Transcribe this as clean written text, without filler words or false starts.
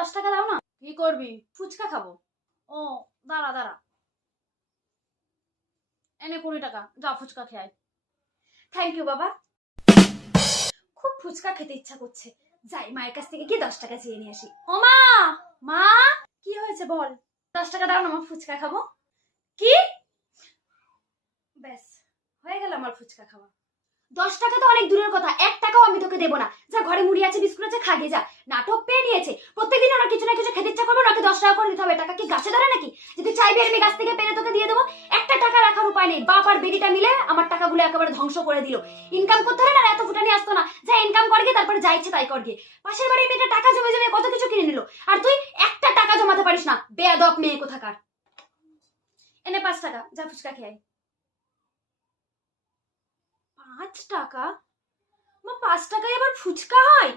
10 টাকা দাও না। কি করবি? ফুচকা খাবো। ও দাঁড়া দাঁড়া, এনে 20 টাকা, যা ফুচকা খেয়ে আয়। থ্যাংক ইউ বাবা। খুব ফুচকা খেতে ইচ্ছা করছে, যাই মায়ের কাছ থেকে গিয়ে 10 টাকা চেয়ে নিয়ে আসি। ও মা, মা কি হয়েছে বল? 10 টাকা দাও না, মা ফুচকা খাবো। কি? ব্যাস হয়ে গেল আমার ফুচকা খাওয়া। 10 টাকা তো অনেক দূরের কথা, 1 টাকাও আমি তোকে দেবো না। যা ঘরে মুড়ি আছে বিস্কুট আছে, খা গিয়ে যা। নাটক পেয়ে নিয়েছে, প্রত্যেকদিন ওরা কিছু না কিছু খেতে ইচ্ছা করবে, ওনাকে 10 টাকা করে দিতে হবে। টাকা কি গাছে ধরে নাকি যে তুই চাইবি আমি গাছ থেকে পেরে তোকে দিয়ে দেবো? একটা টাকা রাখার উপায় নেই। বাপ আর বেটিটা মিলে আমার টাকাগুলো একেবারে ধ্বংস করে দিল। ইনকাম করতে হলে না এত ফুটানি আসতো না, যা ইনকাম করে গিয়ে তারপরে যা ইচ্ছে তাই কর গিয়ে। পাশের বাড়ির মেয়েটা টাকা জমে জমে কত কিছু কিনে নিল, আর তুই একটা টাকা জমাতে পারিস না। বেয়াদব মেয়ে কোথাকার। এনে 5 টাকা, যা ফুচকা খেয়ে আয়। 5 টাকা? মা 5 টাকায় আবার ফুচকা হয়?